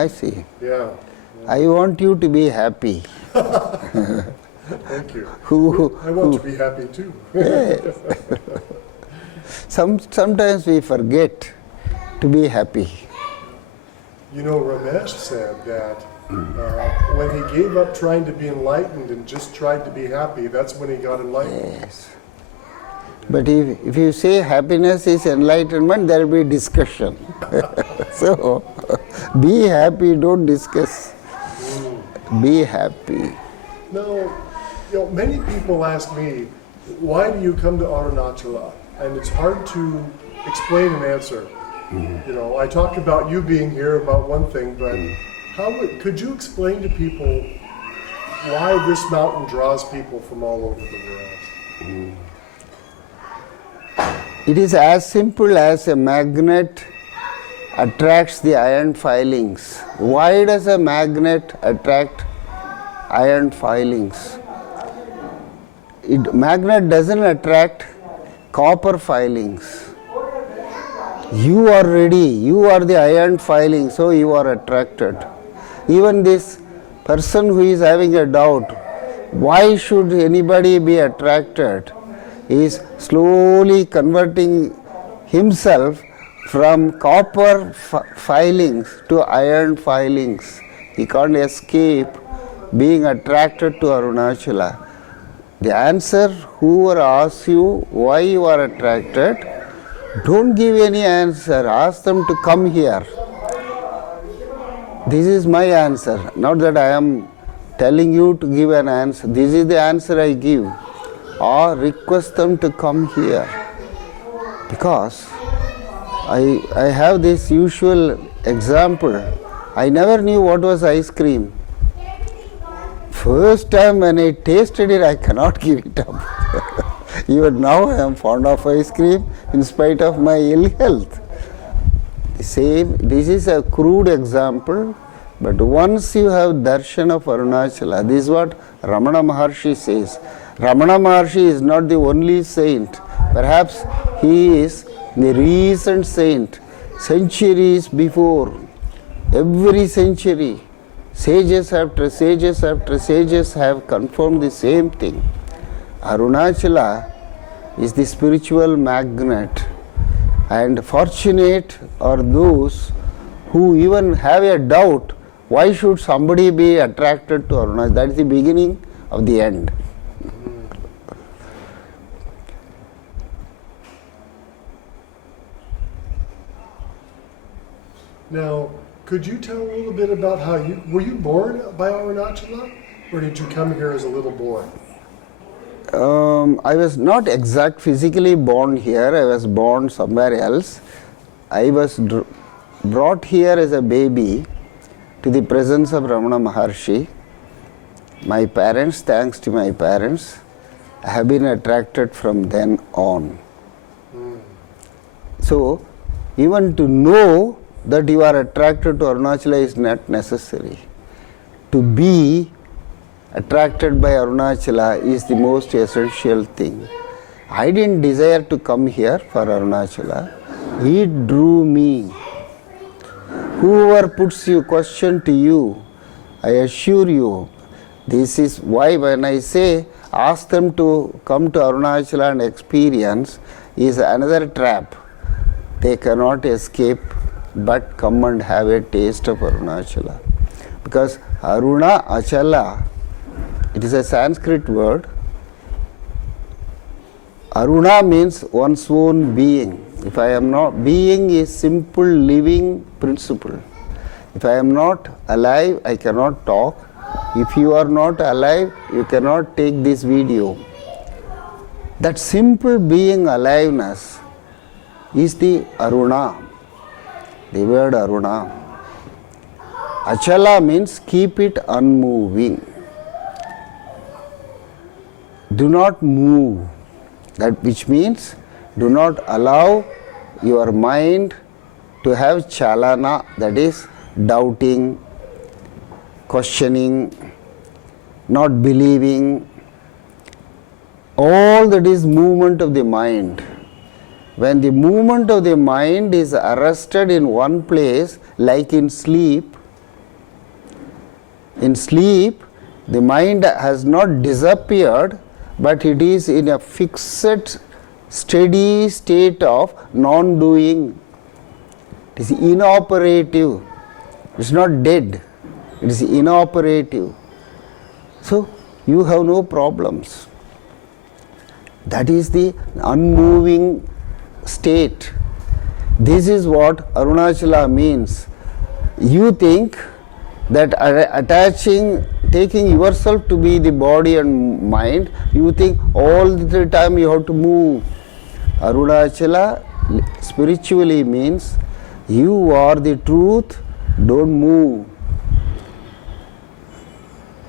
I see. Yeah. I want you to be happy. Thank you. Who, I want to be happy too. yes. Sometimes we forget to be happy. You know, Ramesh said that when he gave up trying to be enlightened and just tried to be happy, that's when he got enlightened. Yes. But if you say happiness is enlightenment, there will be discussion. So, be happy, don't discuss. Be happy. Now, many people ask me, why do you come to Arunachala? And it's hard to explain and answer. I talked about you being here about one thing, but could you explain to people why this mountain draws people from all over the world? It is as simple as a magnet attracts the iron filings. Why does a magnet attract iron filings? Magnet doesn't attract copper filings. You are ready, you are the iron filing, so you are attracted. Even this person who is having a doubt, why should anybody be attracted? He is slowly converting himself from copper filings to iron filings. He can't escape being attracted to Arunachala. The answer, whoever asks you why you are attracted, don't give any answer. Ask them to come here. This is my answer. Not that I am telling you to give an answer. This is the answer I give. Or request them to come here. Because I have this usual example. I never knew what was ice cream. First time when I tasted it, I cannot give it up. Even now I am fond of ice cream in spite of my ill health. This is a crude example, but once you have darshan of Arunachala, this is what Ramana Maharshi says. Ramana Maharshi is not the only saint. Perhaps he is the recent saint. Centuries before, every century, sages after sages after sages have confirmed the same thing. Arunachala is the spiritual magnet, and fortunate are those who even have a doubt, why should somebody be attracted to Arunachala? That is the beginning of the end. Now, could you tell a little bit about were you born by Arunachala, or did you come here as a little boy? I was not physically born here, I was born somewhere else. I was brought here as a baby to the presence of Ramana Maharshi. My parents, thanks to my parents, I have been attracted from then on. So, even to know that you are attracted to Arunachala is not necessary. To be attracted by Arunachala is the most essential thing. I didn't desire to come here for Arunachala. He drew me. Whoever puts your question to you, I assure you, this is why when I say ask them to come to Arunachala and experience is another trap. They cannot escape but come and have a taste of Arunachala. Because Arunachala, it is a Sanskrit word. Aruna means one's own being. If I am not, being is simple living principle. If I am not alive, I cannot talk. If you are not alive, you cannot take this video. That simple being aliveness is the Aruna, the word Aruna. Achala means keep it unmoving. Do not move. That which means do not allow your mind to have chalana, that is doubting, questioning, not believing. All that is movement of the mind. When the movement of the mind is arrested in one place, like in sleep, In sleep, the mind has not disappeared, but it is in a fixed, steady state of non-doing. It is inoperative. It is not dead. It is inoperative. So, you have no problems. That is the unmoving state. This is what Arunachala means. You think that taking yourself to be the body and mind, you think all the time you have to move. Arunachala spiritually means you are the truth, don't move.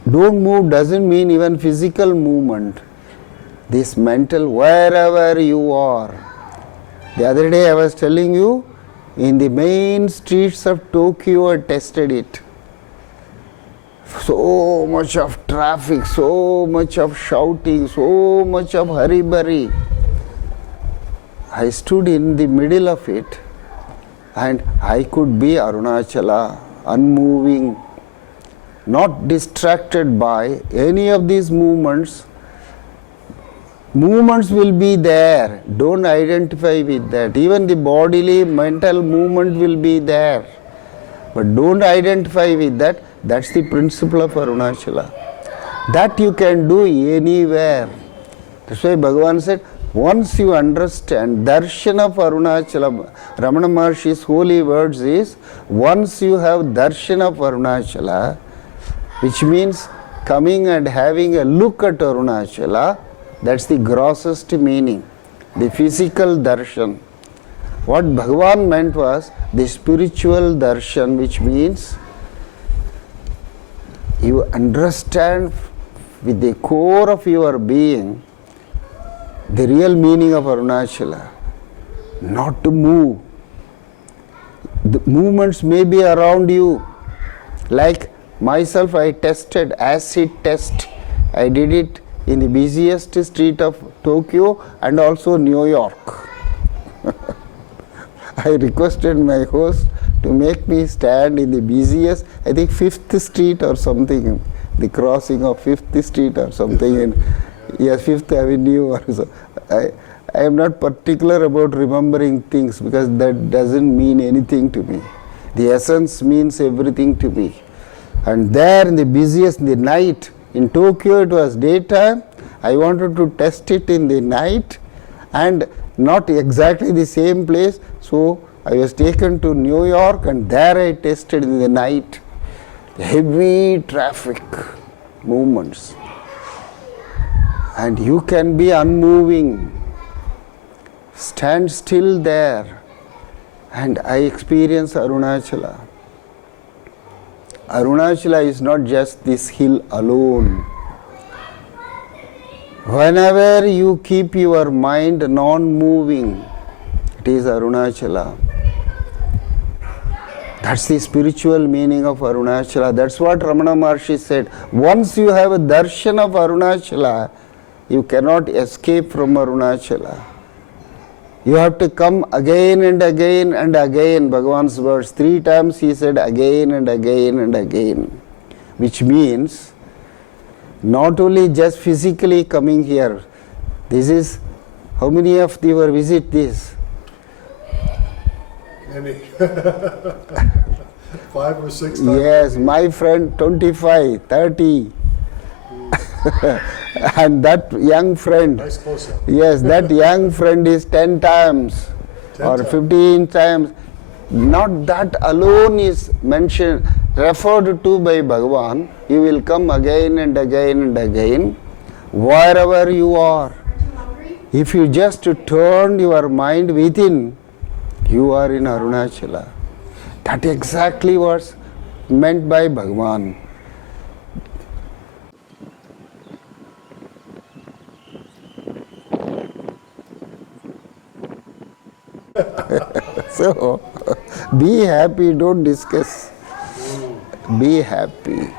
Don't move doesn't mean even physical movement. This mental, wherever you are. The other day I was telling you, in the main streets of Tokyo I tested it. So much of traffic, so much of shouting, so much of hurry-burry. I stood in the middle of it and I could be Arunachala, unmoving, not distracted by any of these movements. Movements will be there, don't identify with that. Even the bodily, mental movement will be there. But don't identify with that. That's the principle of Arunachala. That you can do anywhere. That's why Bhagavan said, once you understand, darshan of Arunachala, Ramana Maharshi's holy words is, once you have darshan of Arunachala, which means coming and having a look at Arunachala, that's the grossest meaning, the physical darshan. What Bhagavan meant was the spiritual darshan, which means you understand with the core of your being the real meaning of Arunachala, not to move. The movements may be around you. Like myself, I tested acid test. I did it in the busiest street of Tokyo and also New York. I requested my host to make me stand in the busiest, I think 5th Street or something, the crossing of 5th Street or something in 5th Avenue or so. I am not particular about remembering things because that doesn't mean anything to me. The essence means everything to me. And there in the busiest, in the night, in Tokyo it was daytime, I wanted to test it in the night and not exactly the same place, so I was taken to New York and there I tested in the night. Heavy traffic movements. And you can be unmoving, stand still there, and I experience Arunachala. Arunachala is not just this hill alone. Whenever you keep your mind non-moving, it is Arunachala. That's the spiritual meaning of Arunachala. That's what Ramana Maharshi said. Once you have a darshan of Arunachala, you cannot escape from Arunachala. You have to come again and again and again. Bhagavan's words, 3 times he said again and again and again. Which means, not only just physically coming here. This is, how many of you were visit this? Many. 5 or 6 times. Yes, my friend 25, 30. And that young friend, Nice close-up. yes, that young friend is 10 times 10 or times. 15 times. Not that alone is mentioned, referred to by Bhagavan. You will come again and again and again, wherever you are. If you just turn your mind within, you are in Arunachala. That exactly was meant by Bhagavan. So, be happy, don't discuss. Be happy.